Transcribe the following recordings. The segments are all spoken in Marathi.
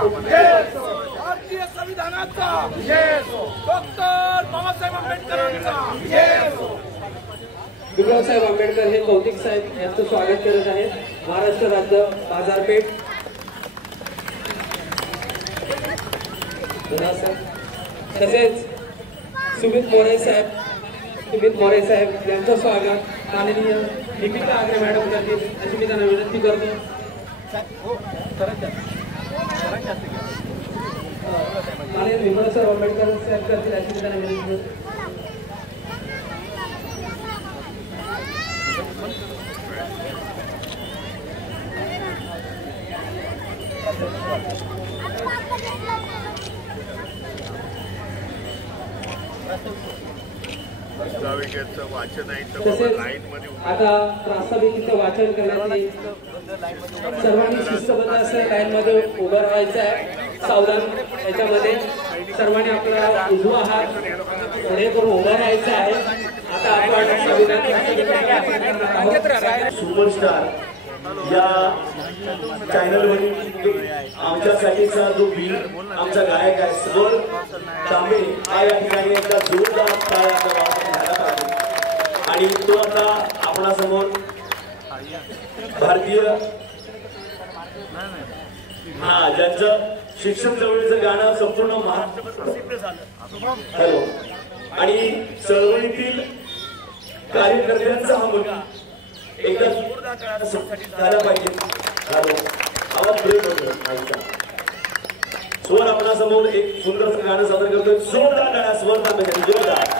भारतीय संविधानाचा डॉक्टर बाबासाहेब आंबेडकरांचा. बाबासाहेब आंबेडकर हे कौतिक साहेब यांचं स्वागत करत आहेत. महाराष्ट्र राज्य बाजारपेठ तसेच सुमित मोरे साहेब यांचं स्वागत माननीय दीपिका आग्रे मॅडम करतील अशी मी त्यांना विनंती करतो. माननीय बाबासाहेब आंबेडकर साहेब करतील अशी मी त्यांना विनंती करतो. आता प्रास्ताविकेचं वाचन करण्यात सर्वांनी शिस्तबद्ध असं लाईन मध्ये उभं राहायचं आहे. सावधान याच्यामध्ये सर्वांनी आपला उजवा हात पुढे करून उभं राहायचं आहे. आता आपण सुपरस्टार या चॅनलवरील आमच्यासाठीचा जो वीर आमचा गायक आहे स्वर तांबे हा या ठिकाणी एकदा जोरदार टाळ्यांचा वाजवा झाला पाहिजे. आणि तो आता आपणासमोर भारतीय ज्यांचं शिक्षण चळवळीचं गाणं संपूर्ण महाराष्ट्र प्रसिद्ध झालं. हॅलो आणि चळवळीतील कार्यकर्त्यांचा हा मुलगा एकदा जोरदार झाला पाहिजे. हॅलो आवाज ब्रेक होतो माईकचा. स्वर आपणासमोर एक सुंदर गाणं सादर करतोय. जोरदार गाणं स्वर तांबे जोरदार.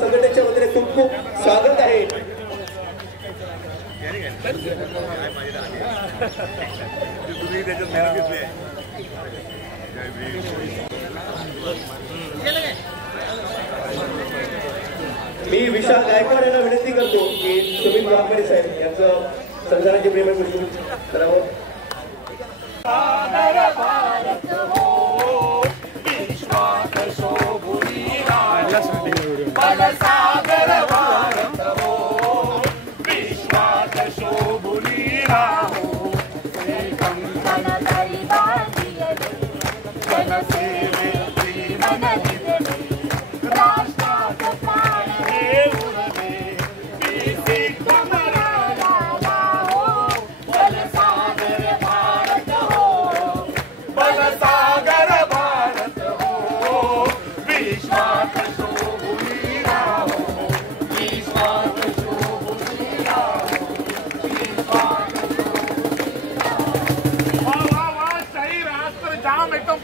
संघटनेच्या वतीने खूप खूप स्वागत आहे. मी विशाल गायकवाड यांना विनंती करतो की सुमित वाघमारे साहेब यांचं संघाची प्रेम पुष्प करावं.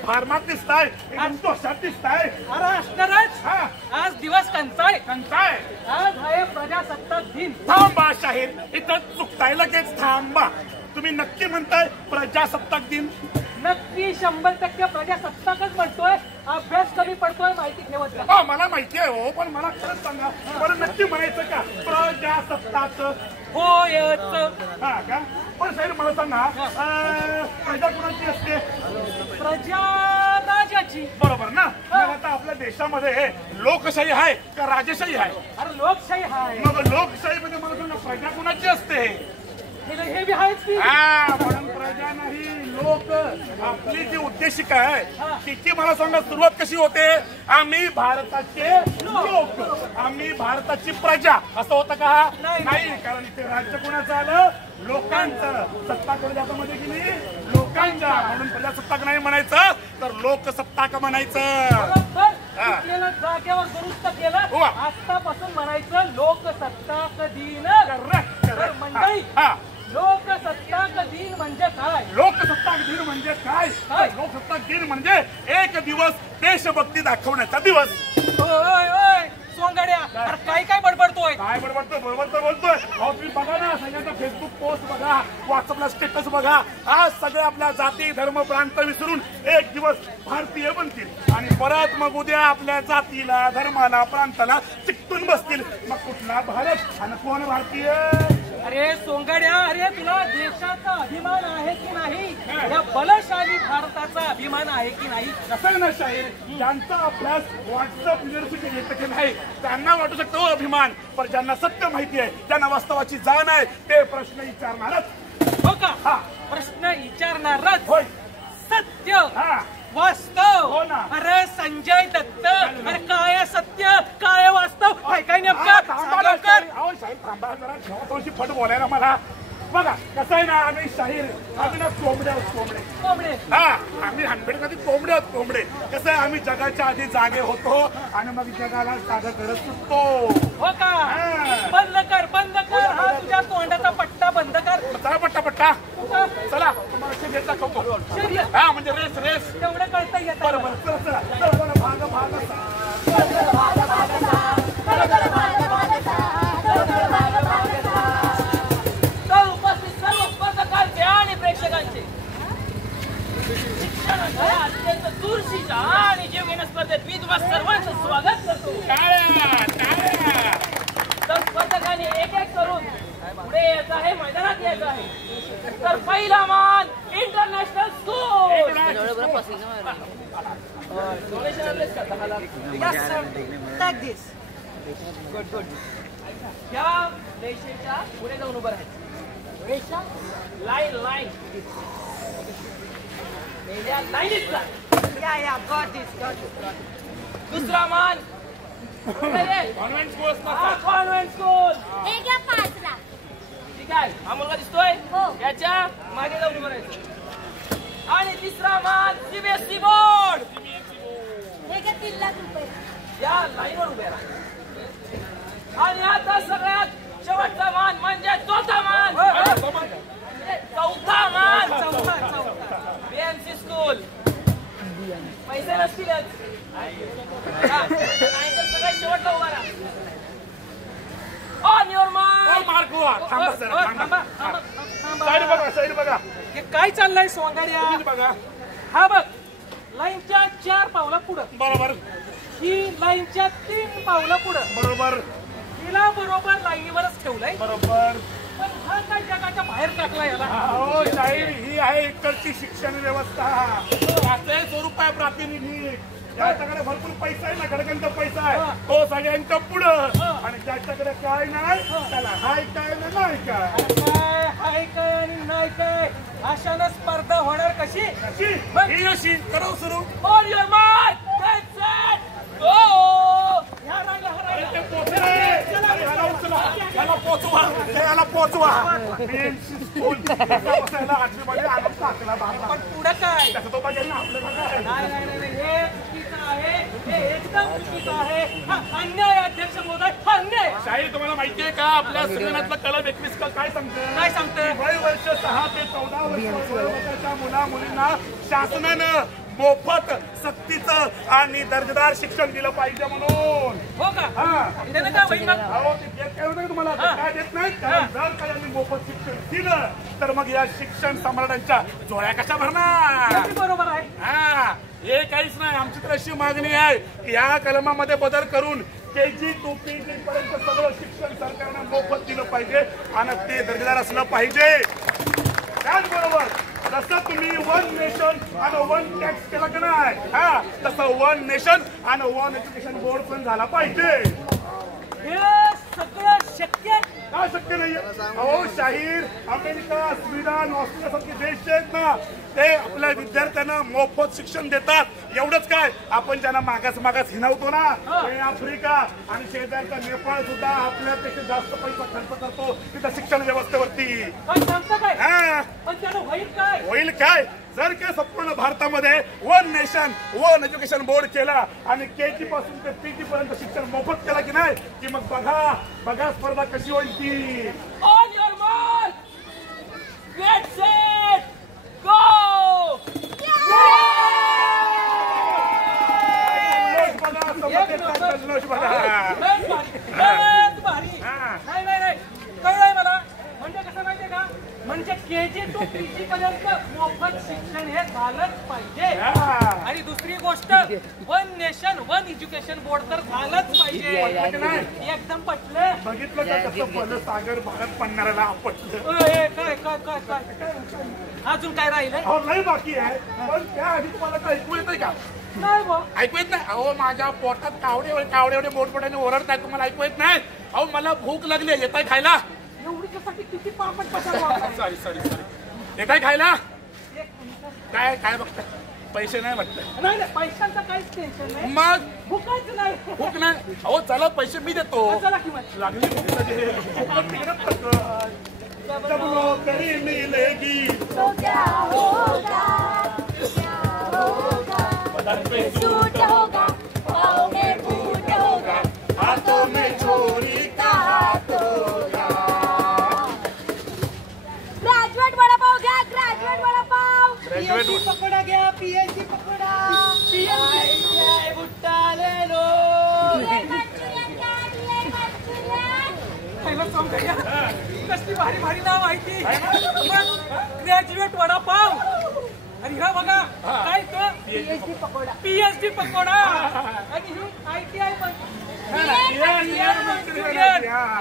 फार्मात दिसताय एकदम जोशात दिसताय. अरे असणारच. हा आज दिवस कंचाय. कंटाय. आज आहे प्रजासत्ताक दिन. थांबा शाहीर, इथं चुकताय लगेच. थांबा, तुम्ही नक्की म्हणताय प्रजासत्ताक दिन? नक्की 100% प्रजासत्ताकच म्हणतोय. अभ्यास कमी पडतोय, माहिती ठेवत जा. मला माहिती आहे हो, पण मला खरंच सांगा, बरं नक्की म्हणायचं का प्रजासत्ताक? होयच. हा का? पण शाहीर मला सांगा, प्रजा कुणाची असते? प्रजा राजाची. बरोबर ना? मग आता आपल्या देशामध्ये लोकशाही आहे का राजेशाही आहे? अरे लोकशाही हाय. मग लोकशाहीमध्ये मला सांगा प्रजा कुणाची असते? हे बी आहेच की. म्हणून प्रजा नाही, लोक. आपली जी उद्देशिका आहे तिची मला सांगा सुरुवात कशी होते? आम्ही भारताचे लोक, आम्ही भारताची प्रजा, असं होतं का? नाही, कारण इथे राज्य कोणाचं आलं? लोकांचं. सत्ता कोणाच्या हातामध्ये गेली? लोकांच्या. म्हणून प्रजासत्ताक नाही म्हणायचं, तर लोकसत्ताक म्हणायचं. जागेवर दुरुस्त केलं. आतापासून म्हणायचं लोकसत्ताक दिन. मंडळी, लोकसत्ताक दिन म्हणजे काय? लोकसत्ताक दिन म्हणजे काय? लोकसत्ताक दिन म्हणजे एक दिवस देशभक्ती दाखवण्याचा दिवस. ओय ओय सोंगाड्या, अरे काय काय बडबडतोय? काय बडबडतोय? बरोबर तर बोलतोय. अहो तुम्ही बघा ना, सगळ्यांचा फेसबुक पोस्ट बघा, व्हॉट्सअपला स्टेटस बघा. आज सगळे आपल्या जाती धर्म प्रांत विसरून एक दिवस भारतीय बनतील आणि परत मग उद्या आपल्या जातीला धर्माला प्रांताला चिकटून बसतील. मग कुठला भारत आणि कोण भारतीय? अरे सोंगाड्या, अरे तुला देशाचा अभिमान आहे की नाही? या बलशाली भारताचा अभिमान आहे की नाही? कसं ना शाहीर, ज्यांचा अभ्यास व्हॉट्सअप युनिव्हर्सिटी घेतलेला नाही त्यांना वाटू शकतो अभिमान, पण ज्यांना सत्य माहिती आहे, ज्यांना वास्तवाची जाण आहे, ते प्रश्न विचारणारच. हो का? हा, प्रश्न विचारणारच. होय. सत्य, हा, वास्तव. हो ना. अरे संजय दत्त, अरे काय सत्य काय वास्तव? काय नेमकं? शाहीर थांबा जरा, थोडीशी फट बोलायला मला. बघा कसं आहे ना, आम्ही शाहीर, आम्ही ना कोंबडे आहोत. कोंबडे. हा, आम्ही हंड्रेड कधी कोंबडे आहोत. कोंबडे कसं आहे, आम्ही जगाच्या आधी जागे होतो आणि मग जगाला जागा करत सुटतो. हो का? बंद कर, बंद कर. हा तुझ्या तोंडाचा पट्टा बंद कर. चला पट्टा चला, तुम्हाला शर्यत दाखवतो. हा म्हणजे रेस तेवढं कळता येत. बरोबर. चला भाग आणि प्रेक्षकांचे अत्यंत दूरशीच्या आणि जीव घेण्या स्पर्धेत मी तुम्हा सर्वांचं स्वागत करतो. तर स्पर्धकांनी एक एक करून पुढे यायचं आहे, मैदानात यायचं आहे. तर पहिला मान इंटरनॅशनल स्कूल. या रेषेच्या पुढे जाऊन उभं राहायचं. रेषा लाईन दुसरा मान कॉन्व्हेंट स्कूल. ठीक आहे, हा मुलगा दिसतोय, याच्या मागे जाऊन उभं राहायचं. आणि तिसरा मान सीबीएसई बोर्ड. या लाईनवर उभे राहा. आणि आता सगळ्यात शेवटचा मान म्हणजे चौथा मान. चौथा मान बीएमसी स्कूल. पैसे नसतीलच, सगळ्यात शेवटला उभा राहा. On your mark. साईड बघा. काय चाललंय सोंगाड्या? बघा. हा बघ, लाईनच्या 4 पावलं पुढं. बरोबर. ही लाईनच्या 3 पावलं पुढं. बरोबर. हिला बरोबर लाईनीवरच ठेवलंय. बरोबर. पण हा काय जगाच्या बाहेर टाकला याला? हो शाहीर, ही आहे इकडची शिक्षण व्यवस्था. त्याचे स्वरूप आहे प्रातिनिधिक. ज्याच्याकडे भरपूर पैसा आहे ना, गडगंत पैसा आहे, तो सगळ्यांच्या पुढं. आणि ज्याच्याकडे काय नाही त्याला हाय काय नाही काय. हाय काय आणि नाही काय अशानं स्पर्धा होणार कशी? ही अशी करो सुरू. On your mark, get set, go. याला पोचवा. पण पुढं काय? तो बघेल ना आपल्याला. नाही, हे चुकीचं आहे, हे एकदम चुकीचं आहे. हा अन्याय अध्यक्ष महोदय, अन्याय. शाहीर तुम्हाला माहितीये का, आपल्या संविधानातलं कलम 21 काय सांगतं? काय सांगतं? वय वर्ष 6 ते 14 वर्षाच्या मुला मुलींना शासनानं मोफत सक्तीचं आणि दर्जेदार शिक्षण दिलं पाहिजे म्हणून. हो का? हा. त्यानं काय होईल मग? अहो ते देत काय होतं तुम्हाला? काय देत नाही? कारण जर का यांनी मोफत शिक्षण दिलं तर मग या शिक्षण सम्राटांच्या जोळ्या कशा भरणार? अगदी बरोबर आहे. हा, हे काहीच नाही. आमची तर अशी मागणी आहे की या कलमामध्ये बदल करून KG to PG पर्यंत सगळं शिक्षण सरकारनं मोफत दिलं पाहिजे आणि ते दर्जेदार असलं पाहिजे. त्याचबरोबर जसं तुम्ही 1 नेशन आणि 1 टॅक्स केला की नाही, हा, तसं 1 नेशन आणि 1 एज्युकेशन बोर्ड पण झाला पाहिजे. हे सगळं शक्य काय शक्य नाहीये? अहो शाहीर अमेरिका, स्वीडन, ऑस्ट्रेलिया सारखे देश जे आहेत ना, ते आपल्या विद्यार्थ्यांना मोफत शिक्षण देतात. एवढंच काय, आपण ज्यांना मागास हिनवतो ना, ते आफ्रिका आणि शेजारचा नेपाळ सुद्धा आपल्यापेक्षा जास्त पैसा खर्च करतो तिथं शिक्षण व्यवस्थेवरती. पण सांगता काय? हा, पण त्यानं होईल काय? होईल काय? जर का संपूर्ण भारतामध्ये 1 नेशन 1 एज्युकेशन बोर्ड केला आणि KG पासून ते PG पर्यंत शिक्षण मोफत केला की नाही, की मग बघा स्पर्धा कशी होईल ती. On your mark, get set, go. जल्लोष बघा. भारी. नाही कळलंय मला. म्हणजे कसं माहितीये का, म्हणजे KG to PG पर्यंत मोफत शिक्षण हे झालंच पाहिजे. आणि दुसरी गोष्ट 1 नेशन 1 एज्युकेशन बोर्ड तर झालंच पाहिजे. एकदम पटलं. बघितलं का कसं पहिलं सागर भागात पडणाऱ्याला आपटलं. काय अजून काय राहिलंय? अहो नाही बाकी आहे, पण त्याआधी तुम्हाला काय ऐकू येतंय का? नाही बा. ऐकू येत नाही? अहो माझ्या पोटात कावडे एवढे मोठमोठ्याने ओरडताय, तुम्हाला ऐकू येत नाही? अहो मला भूक लागली, येताय खायला? एवढीच्यासाठी किती पापड पसार. सॉरी येताय खायला? काय बघताय? पैसे नाही वाटतं? नाही पैशांचं काहीच टेन्शन नाही. मग भुकायचं नाही. भूक नाही? अहो चला पैसे मी देतो. चला किंमत लागली भूक म्हणजे जब नौकरी मिलेगी तो क्या होगा, सूट होगा, पाँव में बूट होगा, हाथों में चोरी का हाथ होगा. ग्रेजुएट वड़ा पाव घ्या, ग्रेजुएट वड़ा पाव. ग्रॅज्युएट पकोडा घ्या, PSC पकोडा. PSC बुट्टा ले लो. मंचुरियन घ्या, मंचुरियन. पहिलं सॉंग घ्या. कसली भारी नाव आहे ती. ग्रॅज्युएट वडापाव. आणि हा बघा काय तो PhD पकोडा. आणि ही ITI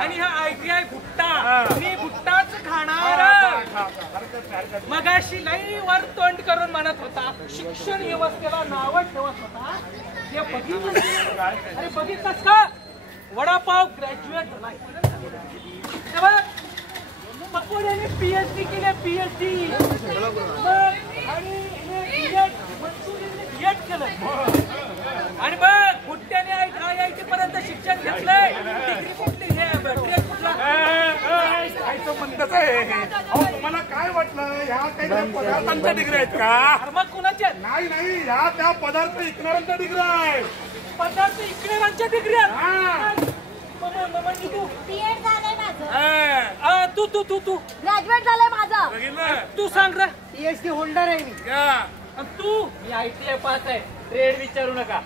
आणि हा ITI भुट्टा. मी भुट्टाच खाणार. मगाशी लई वर तोंड करून म्हणत होता शिक्षण व्यवस्थेला नाव ठेवत होता. हे बघितलं? अरे बघितलंस का? वडापाव ग्रॅज्युएट नाही. पकोड्याने PhD केले, PhD. आणि BEd केलं. आणि बघ भुट्ट्याने IIT पर्यंत शिक्षण घेतलंय. डिग्री कुठली? ट्रेड कुठला? म्हणतच आहे. अहो तुम्हाला काय वाटलं, ह्या काही पदार्थांच्या डिग्री आहेत का? मग कुणाच्या? नाही ह्या त्या पदार्थ विकणाऱ्यांच्या डिग्री आहे. पदार्थ इकणाऱ्यांच्या डिग्री आहेत. म्हणजे तू BEd झालंय माझं. तू ग्रॅज्युएट झालंय माझं. बघितलं? तू सांग रे. PhD होल्डर आहे मी. आणि तू? मी ITI पास आहे. ट्रेड विचारू नका.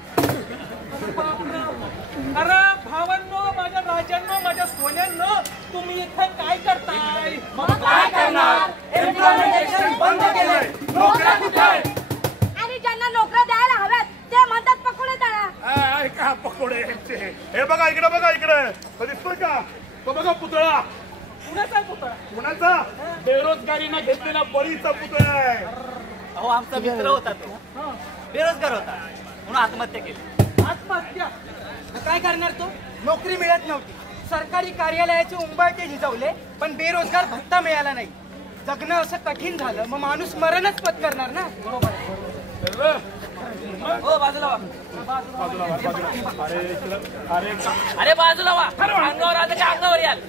अरे भावांनो, माझ्या राजांनो, माझ्या सोन्यांनो, तुम्ही इथं काय करताय? मग काय करणार? इम्प्लिमेंटेशन बंद केलंय. नोकऱ्या कुठे आहेत? आणि ज्यांना नोकऱ्या द्यायला हव्यात ते म्हणतात पकोडे तळा. ऐका पकोडे यांचे. हे बघा इकडे तो दिसतोय का? तो बघा पुतळा. कुणाचा पुतळा? कुणाचा? बेरोजगारीनं घेतलेला बळीचा पुतळा आहे. अहो आमचा मित्र होता तो. बेरोजगार होता म्हणून आत्महत्या केली. आत्महत्या? काय करणार तो? नोकरी मिळत नव्हती. सरकारी कार्यालयाचे उंबरठे झिजवले पण बेरोजगार भत्ता मिळाला नाही. जगणं असं कठीण झालं, मग माणूस मरणच पत्करणार ना. हो बाजूला वा. अरे बाजूला वा. अंगावर आलं का अंगावर याल.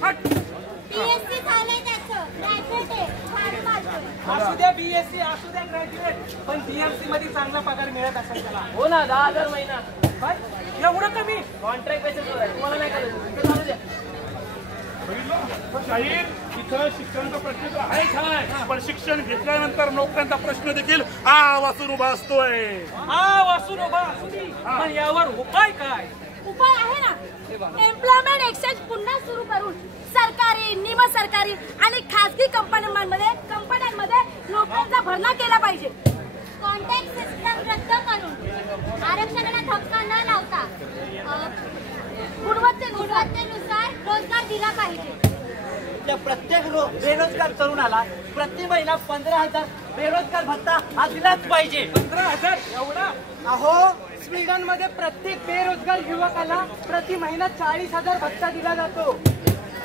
PhD झालंय त्याचं. ग्रॅज्युएट आहे. भारी बाजू. असू द्या BSc, असू द्या ग्रॅज्युएट, पण BMC मध्ये चांगला पगार मिळत असेल त्याला. हो ना, 10,000 महिना. काय एवढं कमी? कॉन्ट्रॅक्ट बेसिसवर आहे. तुम्हाला नाही करायचं. पण शाहीर इथं शिक्षणाचा प्रश्न तर आहेच आहे, पण शिक्षण घेतल्यानंतर नोकऱ्यांचा प्रश्न देखील वाचून उभा असतोय. वासून उभा असू दे, पण यावर उपाय काय? उपाय आहे ना, एम्प्लॉयमेंट एक्सचेंज पुन्हा सुरू करून सरकारी, निम सरकारी आणि खासगी कंपन्यांमध्ये नोकऱ्यांचा भरणा केला पाहिजे. कॉन्ट्रॅक्ट सिस्टम रद्द करून आरक्षणाला धक्का न लावता गुणवत्तेनुसार रोजगार दिला पाहिजे. त्या प्रत्येक बेरोजगार तरुणाला प्रति महिना 15,000 बेरोजगार भत्ता हा दिलाच पाहिजे. 15,000 एवढा? अहो, स्वीडन मध्ये प्रत्येक बेरोजगार युवकाला प्रति महिना 40,000 भत्ता दिला जातो.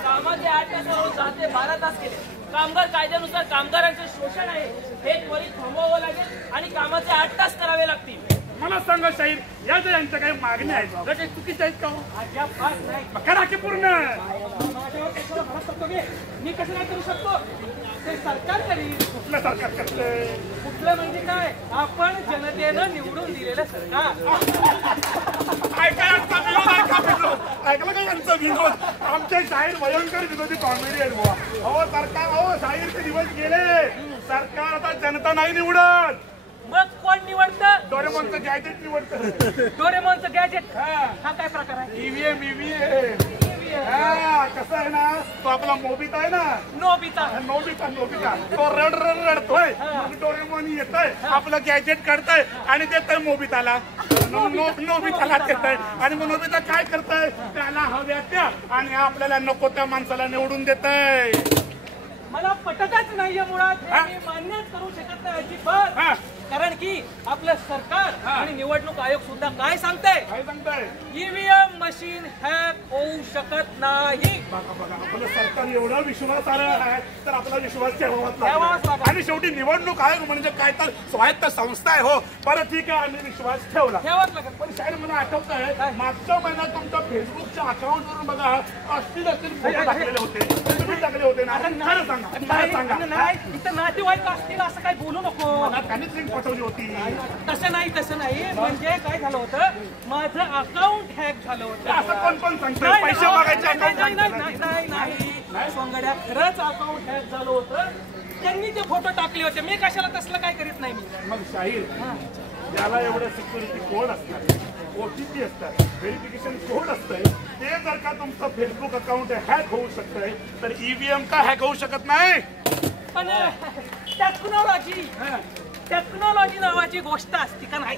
कामाचे 8 तास रोज 10 ते 12 तास केले. कामगार कायद्यानुसार कामगारांचे शोषण आहे हे त्वरित थांबवावं लागेल आणि कामाचे 8 तास करावे लागतील. मला सांगा शाहीर, या ज्या यांच्या काही मागण्या आहेत त्या काही चुकीच्या आहेत का हो? अजिबात नाही. करा की पूर्ण. माझ्यावर कशाला भरोसा करतो मी कसं काय करू शकतो? ते सरकार करील. कुठलं सरकार करतंय? कुठलं म्हणजे काय? आपण जनतेनं निवडून दिलेलं सरकार. ऐका यांचा विनोद, ऐका विनोद. ऐकलं का यांचा विनोद? आमचे शाहीर भयंकर विनोदी कॉमेडी आहेत बुवा. अहो सरकार, अहो शाहीरचे दिवस गेले. सरकार आता जनता नाही निवडत, मग कोण निवडतं? डोरेमॉनचं गॅजेट निवडतं. डोरेमॉनचं गॅजेट हा काय प्रकार आहे? ईव्हीएम कसं आहे ना, तो आपला मोबिता आहे ना, नोबिता नोबिता तो रडतोय, मग डोरेमॉन येतोय, आपलं गॅजेट काढतोय आणि देतोय मोबिताला. नोबिताला देतोय आणि मग नोबिता काय करतोय, त्याला हव्या त्या आणि आपल्याला नको त्या माणसाला निवडून देतोय. मला पटतच नाहीये मुळात. मी मान्यच करू शकत नाही अजिबात. कारण की आपलं सरकार आणि निवडणूक आयोग सुद्धा काय सांगताय? ईव्हीएम मशीन हॅक होऊ शकत नाही. बघा आपलं सरकार एवढा विश्वासार्ह आहे तर आपला विश्वास ठेवावाच लागेल. आणि शेवटी निवडणूक आयोग म्हणजे काय तर स्वायत्त संस्था आहे हो. बरं ठीक आहे, आम्ही विश्वास ठेवाच लागेल. पण शाहीर मला आठवत आहे, मागच्या महिन्यात तुमच्या फेसबुकच्या अकाउंटवरून बघा असतील फोटो टाकलेले होते, तुम्ही टाकले होते ना. खरं सांगा. नाही, इथं नातेवाईक असतील असं काही बोलू नको. त्यांनीच लिंक पाठवली होती. तसं नाही. म्हणजे काय झालं होतं, माझं अकाउंट हॅक झालं होतं. असं कोण सांगतंय? पैसे मागायचे नाही सोंगड्या, खरंच अकाउंट हॅक झालं होतं. त्यांनी ते फोटो टाकले होते. मी कशाला तसलं काय करीत नाही. मग शाहीर, ज्याला एवढं सिक्युरिटी कोड असतात, OTP असतात, व्हेरिफिकेशन कोड असतंय, ते जर का तुमचं फेसबुक अकाउंट हॅक होऊ शकतंय तर ईव्हीएम का हॅक होऊ शकत नाही? पण टेक्नॉलॉजी नावाची गोष्ट असते का नाही?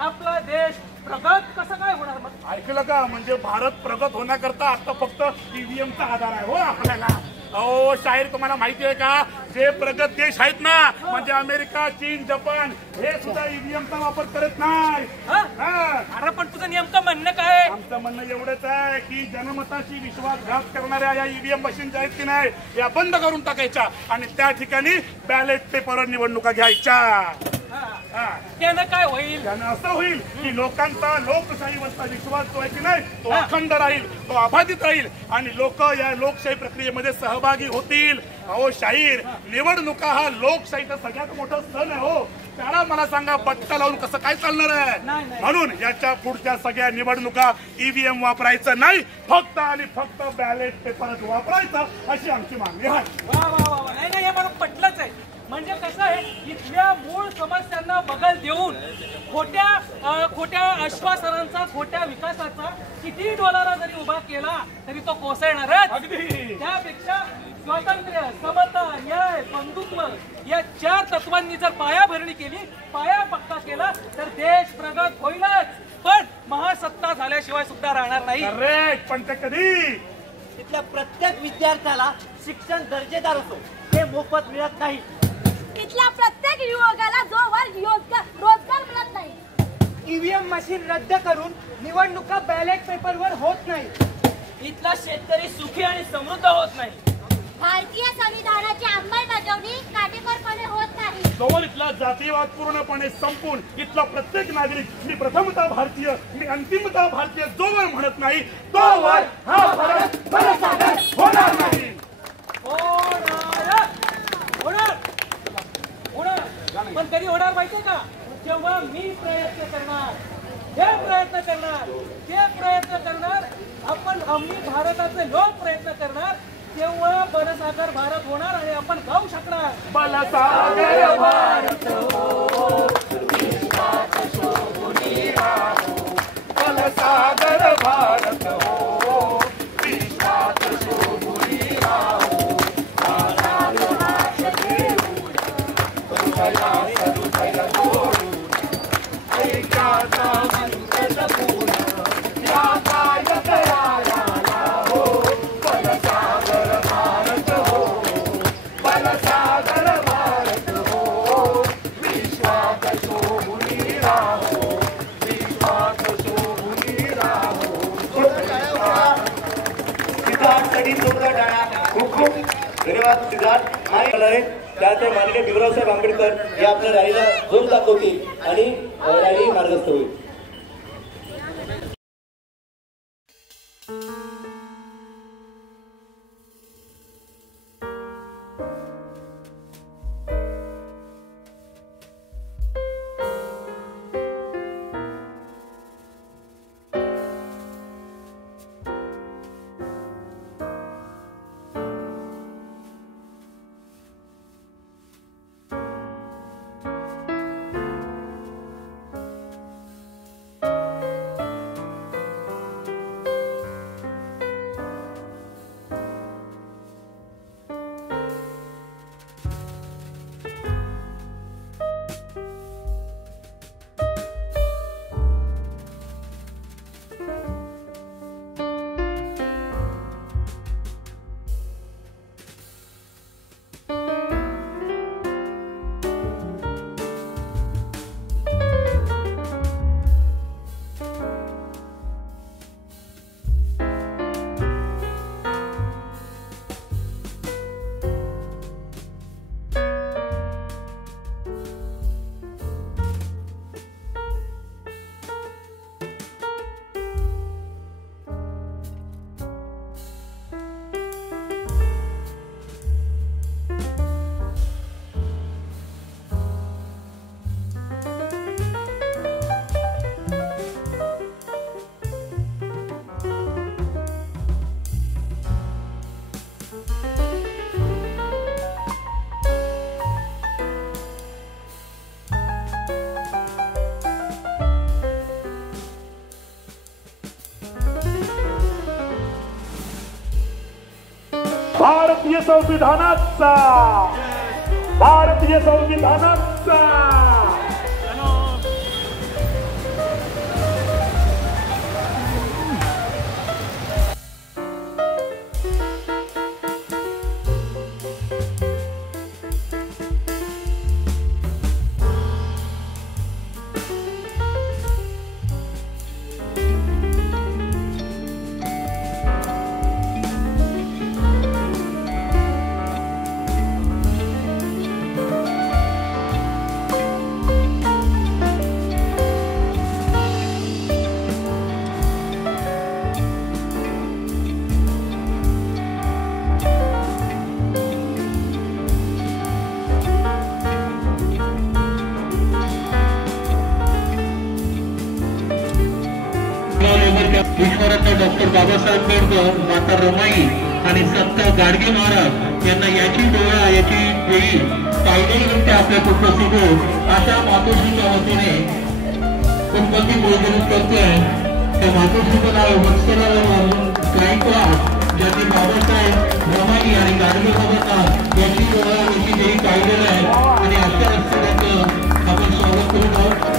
आपला देश प्रगत कसं काय होणार? मग ऐकलं का? म्हणजे भारत प्रगत होण्याकरता आता फक्त ईव्हीएमचा आधार आहे हो आपल्याला. अहो शाहीर, तुम्हाला माहिती आहे का, जे प्रगत देश आहेत ना, म्हणजे अमेरिका, चीन, जपान, हे सुद्धा ईव्हीएमचा वापर करत नाही. अरे पण तुझं नेमकं म्हणणं काय? आमचं म्हणणं एवढंच आहे की जनमताशी विश्वासघात करणाऱ्या या ईव्हीएम मशीन आहेत की नाही, या बंद करून टाकायच्या आणि त्या ठिकाणी बॅलेट पेपरवर निवडणुका घ्यायच्या. त्यानं काय होईल? त्यानं असं होईल की लोकांचा लोकशाहीवरचा विश्वास जो आहे की नाही, तो अखंड राहील, तो अबाधित राहील आणि लोक या लोकशाही प्रक्रियेमध्ये सहभागी होतील. अहो शाहीर, निवडणुका हा लोकशाहीचा सगळ्यात मोठा सण आहे हो. त्याला मला सांगा, बट्टा लावून कसं काय चालणार आहे? म्हणून याच्या पुढच्या सगळ्या निवडणुका ईव्हीएम वापरायचं नाही, फक्त आणि फक्त बॅलेट पेपरच वापरायचं, अशी आमची मागणी आहे. वा. नाही, हे मला पटलंच आहे. म्हणजे कसं आहे, इथल्या मूळ समस्यांना बगल देऊन खोट्या आश्वासनांचा, खोट्या विकासाचा किती डोलारा जरी उभा केला तरी तो कोसळणारच. त्यापेक्षा स्वातंत्र्य, समता, न्याय, बंधुत्व या 4 तत्वांनी जर पायाभरणी केली, पाया पक्का केला तर देश प्रगत होईलच. पण महासत्ता झाल्याशिवाय सुद्धा राहणार नाही. करेक्ट. पण ते कधी? तिथल्या प्रत्येक विद्यार्थ्याला शिक्षण दर्जेदार असो, ते मोफत मिळत नाही. इथल्या प्रत्येक युवकाला जोवर रोजगार मिळत नाही. ईव्हीएम मशीन रद्द करून निवडणुका बॅलेट पेपरवर होत नाही. इथला शेतकरी सुखी आणि समृद्ध होत नाही. भारतीय संविधानाची अंमलबजावणी काटेकोरपणे होत नाही. जोवर इथला जातीयवाद पूर्णपणे संपून इथला प्रत्येक नागरिक मी प्रथमतः भारतीय, मी अंतिमतः भारतीय जोवर म्हणत नाही, तोवर हा भारत बनसागर होणार नाही. होणार पण कधी होणार माहितीये का? जेव्हा मी प्रयत्न करणार, हे प्रयत्न करणार, ते प्रयत्न करणार, आपण आम्ही भारताचे लोक प्रयत्न करणार, तेव्हा बनसागर भारत होणार आणि आपण गाऊ शकणार. बनसागर भारत हो, विश्वात शोभुनी राहो. बनसागर भारत हो, विश्वात शोभुनी राहो. हृदय जोडून ऐक्याचा मंत्र जपून या कायकराला हो. बनसागर भारत हो, बनसागर भारत हो, विश्वात शोभुनी राहो, विश्वात शोभुनी राहो. सिद्धार्थसाठी जोरदार टाळ्या. खूप खूप धन्यवाद सिद्धार्थ. आणि त्याचे माननीय भीमरावसाहेब आंबेडकर हे आपल्या रॅलीला जोर दाखवतील आणि रॅली मार्गस्थ होईल. भारतीय संविधानाचा, भारतीय संविधानाचा. विश्वरत्न डॉक्टर बाबासाहेब आंबेडकर, माता रमाई आणि संत गाडगे महाराज यांना याची डोळा याची वेळी कायदेनिमित्त आपल्यात उपस्थित हो अशा मातोश्रीच्या वतीने गणपती बोलून करतोय. त्या मातोश्रीचं नाव वत्सरावर गायकवाड, ज्यांनी बाबासाहेब रमाई आणि गाडगे बाबांना याची डोळा याची वेळी काढलेलं आहे आणि अशा रस्त्याचं आपण स्वागत करून आहोत.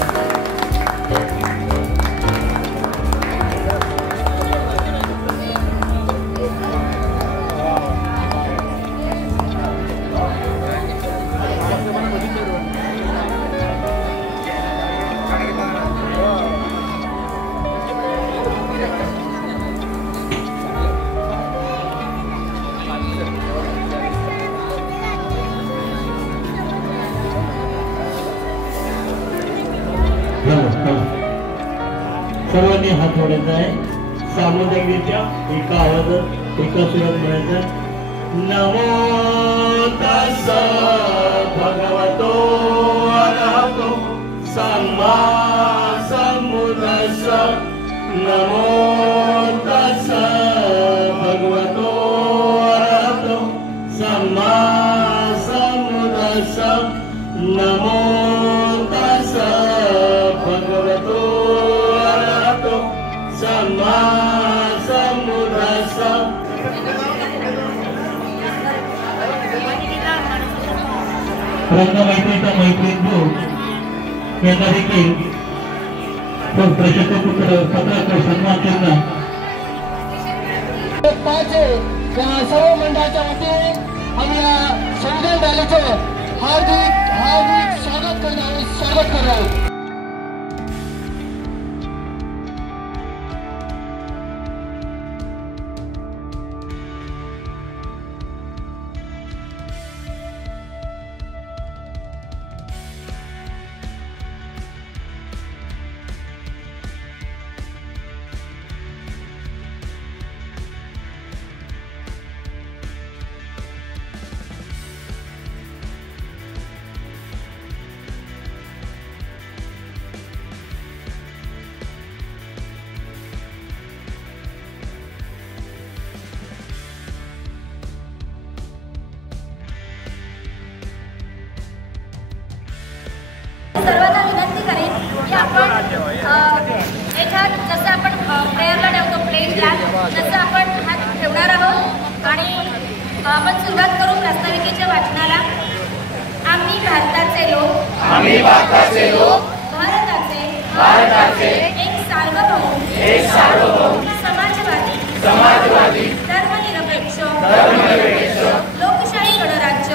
सर्वांनी हात जोडायचा आहे. सामुदायिकरित्या एका आवाजात एका सुरात म्हणायचा. नमो तस्स भगवतो अरहतो सम्मा संबुद्धस्स. नमो तस्स भगवतो अरहतो सम्मा सम्बुद्धस्स नमो तस्स भगवतो अरहतो सम्मा सम्बुद्धस्स रंगमैत्रीचा मैत्रीपूर यांना देखील प्रशस्तीपत्र पत्राचा सन्मान चिन्ह सर्व मंडळाच्या वतीने आम्ही या संविधान रॅलीचं हार्दिक स्वागत करणार आहोत. सर्वांना विनंती करेन की आपण जसं आपण प्रेयरला ठेवतो प्लेटला तसं आपण हात ठेवणार आहोत आणि आपण सुरुवात करू प्रास्ताविकेच्या वाचनाला. आम्ही भारताचे लोक भारताचे एक सार्वभौम समाजवादी धर्मनिरपेक्ष लोकशाही गणराज्य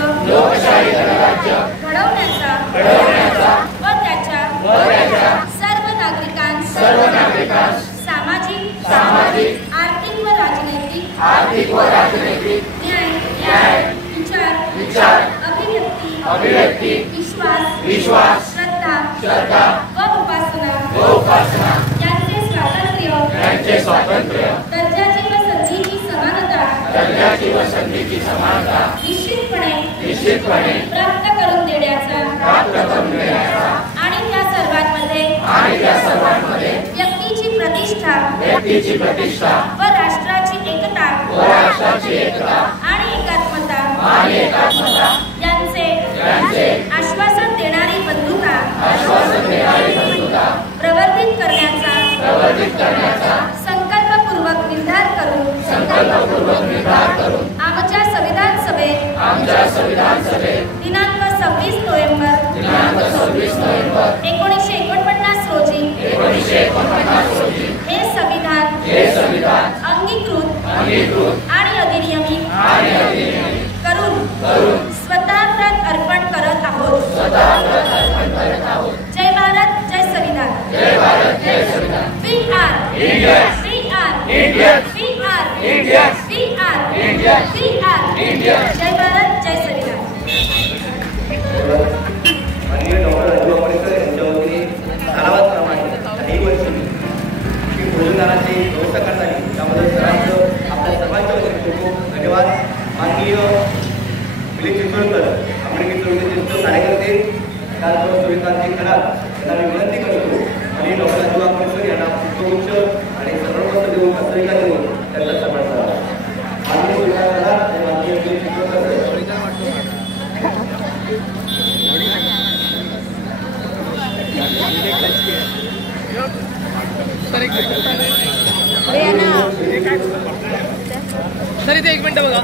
घडवण्याचा व त्याच्या सर्व नागरिकांस सामाजिक आर्थिक व राजनैतिक न्याय विचार अभिव्यक्ती विश्वास श्रद्धा व उपासना यांचे स्वातंत्र्य दर्जाची व संधीची समानता निश्चितपणे प्राप्त करून देण्याचा आणि त्या सर्वांमध्ये व्यक्तीची प्रतिष्ठा व राष्ट्राची एकता आणि एकात्मता यांचे आश्वासन देणारी बंधुता प्रवर्धित करण्याचा संकल्पपूर्वक निर्धार करून आमच्या संविधान सभेत दिनांक 26 नोव्हेंबर 1949 रोजी हे संविधान अंगीकृत आणि अधिनियमित करून स्वतः प्रत अर्पण करत आहोत. जय भारत जय संविधान. We are Indians. जय भारत जय संविधान. माननीय डॉक्टर अजूबा पडकर यांच्या वतीने ठरावाप्रमाणे काही वर्षी भोजनदानाची व्यवस्था करण्यात आली. त्यामध्ये सरांचं आपल्या सर्वांच्या वतीने खूप खूप धन्यवाद. माननीय मिलिंद चिंचवडकर आंबेडकर चळवळीचे कार्यकर्ते त्याचबरोबर सुरेंद्रजी खरात यांना मी विनंती करतो आणि डॉक्टर अजूबा पडकर यांना पुष्पगुच्छ आणि सर्वोत्तम देऊन पत्रिका देऊन त्यांचा सन्मान करावा. माननीय सुरेंद्र खरात आणि माननीय मिलिंद चिंचवडकर सर इथे 1 मिनिट बघा.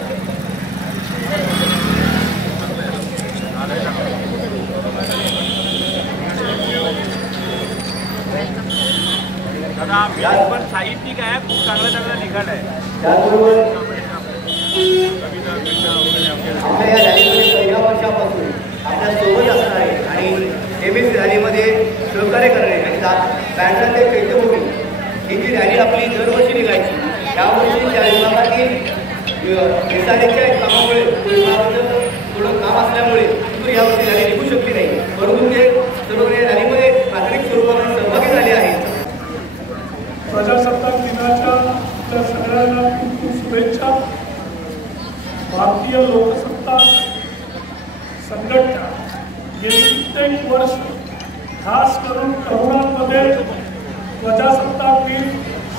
व्याज पण साहित्यिक आहे, खूप चांगला निघाल आहे. त्याचबरोबर आपल्या या रॅलीमध्ये पहिल्या वर्षापासून आपल्या सोबत असणार आहे आणि एमएस रॅलीमध्ये सहकार्य करणे आणि बँडला ते चैत्यभूमी ही जी रॅली आपली दरवर्षी निघायची यावर्षी त्या विभागातील निसारीच्या कामामुळे थोडं काम असल्यामुळे तो यावर्षी रॅली निघू शकली नाही, परंतु ते सर्व रॅलीमध्ये प्राथमिक स्वरूपाने सहभागी झाले आहेत. प्रजासत्ताक दिनाच्या त्या सगळ्यांना खूप खूप शुभेच्छा. भारतीय लोकसत्ता संघटना गेली कित्येक वर्ष खास करून तरुणांमध्ये प्रजासत्ताक दिन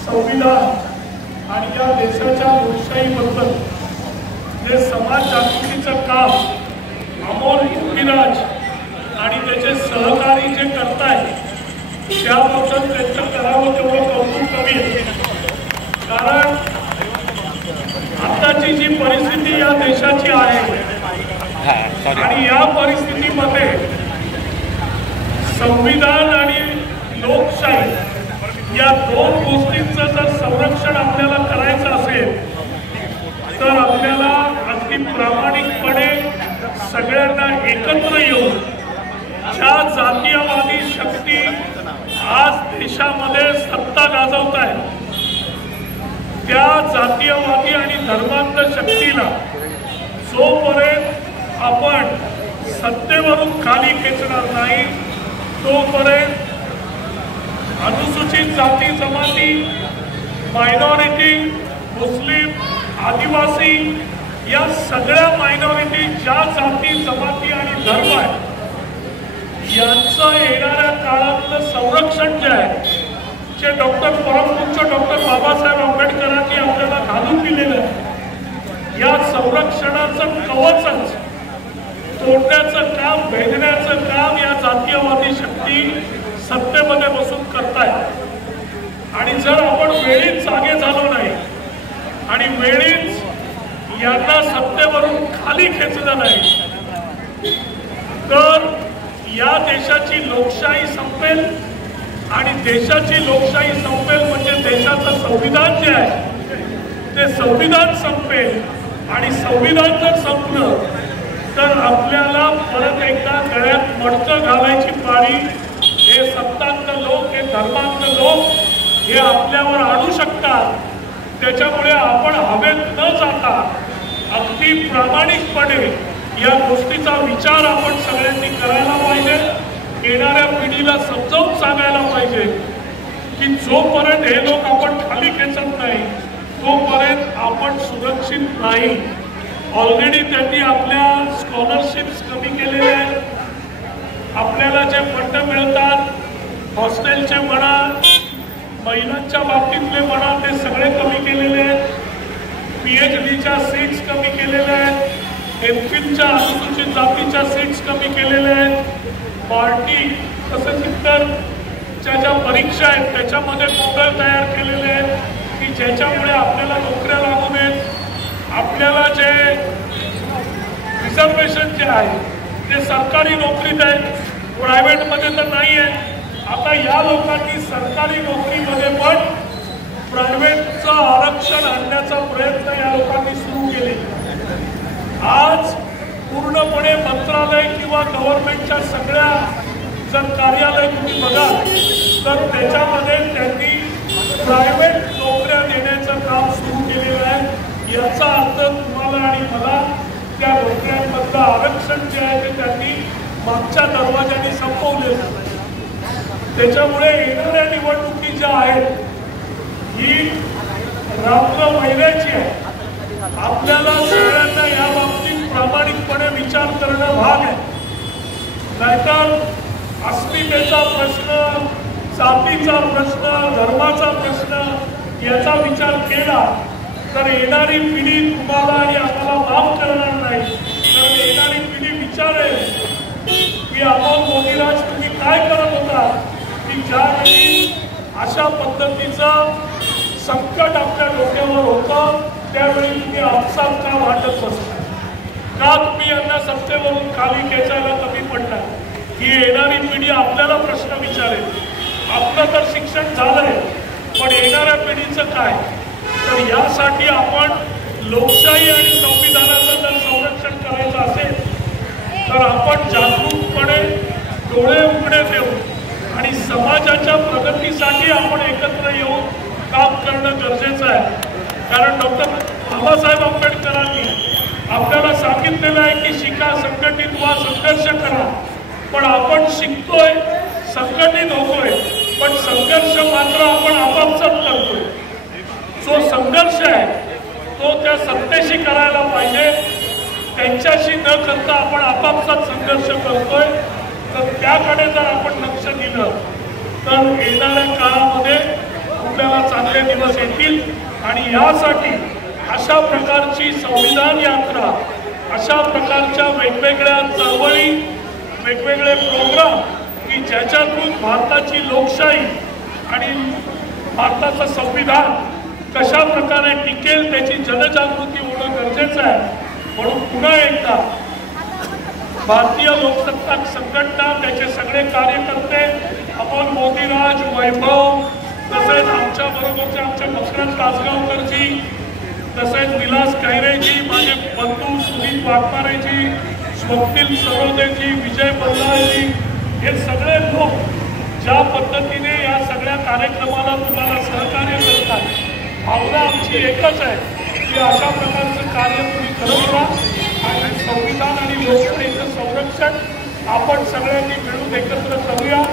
संविधान आणि या देशाच्या लोकशाहीबद्दल जे समाज जागृतीचं काम अमोल पृथ्वीराज आणि त्याचे सहकारी जे करतायत त्याबद्दल त्यांचं करावं तेवढं कौतुक कमी आहे. कारण आताची जी परिस्थिती या देशाची आहे आणि या परिस्थितीमध्ये संविधान आणि लोकशाही या दोन गोष्टींचं जर संरक्षण आपल्याला करायचं असेल तर आपल्याला अगदी प्रामाणिकपणे सगळ्यांना एकत्र येऊन ज्या जातीयवादी शक्ती आज देशामध्ये सत्ता गाजवत आहेत त्या जातीयवादी आणि धर्मांध शक्तीला जोपर्यंत आपण सत्तेवरून खाली खेचणार नाही तोपर्यंत अनुसूचित जाती जमाती, मायनॉरिटी, मुस्लिम, आदिवासी या सगळ्या मायनॉरिटी ज्या जाती जमाती आणि धर्म आहेत यांचं येणाऱ्या काळातलं संरक्षण जे आहे जे परमपूज्य डॉक्टर बाबासाहेब आंबेडकरांनी आपल्याला घालून दिलेलं आहे या संरक्षणाचं कवचच तोडण्याचं काम, भेदण्याचं काम या जातीयवादी शक्ती सत्तेमध्ये बसून करतायत. आणि जर आपण वेळीच जागे झालो नाही आणि वेळीच यांना सत्तेवरून खाली खेचलं नाही तर या देशाची लोकशाही संपेल आणि देशाची लोकशाही संपेल म्हणजे देशाचं संविधान जे आहे ते संविधान संपेल. आणि संविधान जर संपलं तर आपल्याला परत एकदा गळ्यात मडकं घालायची पाळी हे सत्तांत लोक, हे धर्मांत लोक हे आपल्यावर आणू शकतात. त्याच्यामुळे आपण हवेत न जाता अगदी प्रामाणिकपणे या गोष्टीचा विचार आपण सगळ्यांनी करायला पाहिजे. येणाऱ्या पिढीला समजावून सांगायला पाहिजे की जोपर्यंत हे लोक आपण खाली खेचत नाही तोपर्यंत आपण सुरक्षित नाही. ऑलरेडी त्यांनी आपल्या स्कॉलरशिप्स कमी केलेले आहेत. आपल्याला जे फंड मिळतात हॉस्टेलचे म्हणा, महिलांच्या बाबतीतले म्हणा ते सगळे कमी केलेले आहेत. PhDच्या सीट्स कमी केलेल्या आहेत. MPhilच्या अनुसूचित जातीच्या सीट्स कमी केलेल्या आहेत. पार्टी तसंच इतर ज्या परीक्षा आहेत त्याच्यामध्ये मॉडेल तयार केलेले आहेत की ज्याच्यामुळे आपल्याला नोकऱ्या लागू नयेत. आपल्याला जे रिझर्वेशन जे आहे ते सरकारी नोकरीत आहे, प्रायव्हेटमध्ये तर नाही आहे. आता या लोकांनी सरकारी नोकरीमध्ये पण प्रायव्हेटचं आरक्षण आणण्याचा प्रयत्न या लोकांनी सुरू केले. आज पूर्णपणे मंत्रालय किंवा गव्हर्नमेंटच्या सगळ्या जर कार्यालय तुम्ही बघाल तर त्याच्यामध्ये त्यांनी प्रायव्हेट नोकऱ्या देण्याचं काम सुरू केलेलं आहे. याचा अर्थ तुम्हाला आणि मला त्या नोकऱ्यांमधलं आरक्षण जे आहे ते त्यांनी मागच्या दरवाजाने संपवलेलं. त्याच्यामुळे येणाऱ्या निवडणुकी ज्या आहेत ही रात्र महिन्याची आहे. आपल्याला सगळ्यांना या बाबतीत प्रामाणिकपणे विचार करणं भाग आहे. नाहीतर अस्मितेचा प्रश्न, जातीचा प्रश्न, धर्माचा प्रश्न याचा विचार केला तर येणारी पिढी तुम्हाला आणि आम्हाला माफ करणार नाही. कारण येणारी पिढी विचारेल की अमोल मोदीराज तुम्ही काय करत होता की ज्यावेळी अशा पद्धतीचं संकट आपल्या डोक्यावर होतं त्यावेळी तुम्ही आपसात का वाटत बसता, का तुम्ही यांना सत्तेवरून खाली खेचायला कमी पडला. ही येणारी पिढी आपल्याला प्रश्न विचारेल. आपलं तर शिक्षण झालंय पण येणाऱ्या पिढीचं काय. तर यासाठी आपण लोकशाही आणि संविधानाचं जर संरक्षण करायचं असेल तर आपण जागरूकपणे डोळे उघडे देऊन आणि समाजाच्या प्रगतीसाठी आपण एकत्र येऊन काम करणं गरजेचं आहे. कारण डॉक्टर बाबासाहेब आंबेडकरांनी आपल्याला सांगितलेलं आहे की शिका, संघटित व्हा, संघर्ष करा. पण आपण शिकतोय, संघटित होतोय पण संघर्ष मात्र आपण आपापसात करतोय. जो संघर्ष आहे तो त्या सत्तेशी करायला पाहिजे. त्यांच्याशी न करता आपण आपापसात संघर्ष करतोय. तर त्याकडे जर आपण लक्ष दिलं तर येणाऱ्या काळामध्ये आपल्याला चांगले दिवस येतील आणि यासाठी अशा प्रकारची संविधान यात्रा, अशा प्रकारच्या वेगवेगळ्या चळवळी, वेगवेगळे प्रोग्राम की ज्याच्यातून भारताची लोकशाही आणि भारताचं संविधान कशा प्रकारे टिकेल त्याची जनजागृती होणं गरजेचं आहे. म्हणून पुन्हा एकदा भारतीय लोकसत्ताक संघटना, त्याचे सगळे कार्यकर्ते, अमोल मोदीराज, वैभव, तसेच आमच्या बरोबरचे आमचे मकरंद कासगावकरजी, तसेच विलास कैरेजी, माझे बंधू सुनील वाघमारेजी, स्वप्नील सरोदेजी, विजय बल्लाळजी, हे सगळे लोक ज्या पद्धतीने या सगळ्या कार्यक्रमाला तुम्हाला सहकार्य करतात, भावना आमची एकच आहे की अशा प्रकारचं कार्य तुम्ही करत राहा आणि संविधान आणि लोकशाहीचं संरक्षण आपण सगळ्यांनी मिळून एकत्र करूया,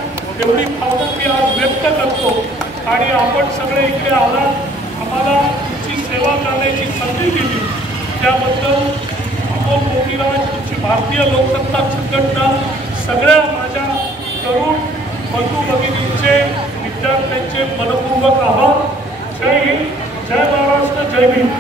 एवढी भावना मी आज व्यक्त करतो. आणि आपण सगळे इकडे आलात, आम्हाला तुमची सेवा करण्याची संधी दिली, त्याबद्दल अमोल मोदीराज, तुमची भारतीय लोकसत्ताक संघटना, सगळ्या माझ्या तरुण बंधू भगिनींचे, विद्यार्थ्यांचे मनपूर्वक आभार. जय हिंद, जय महाराष्ट्र, जय भीम.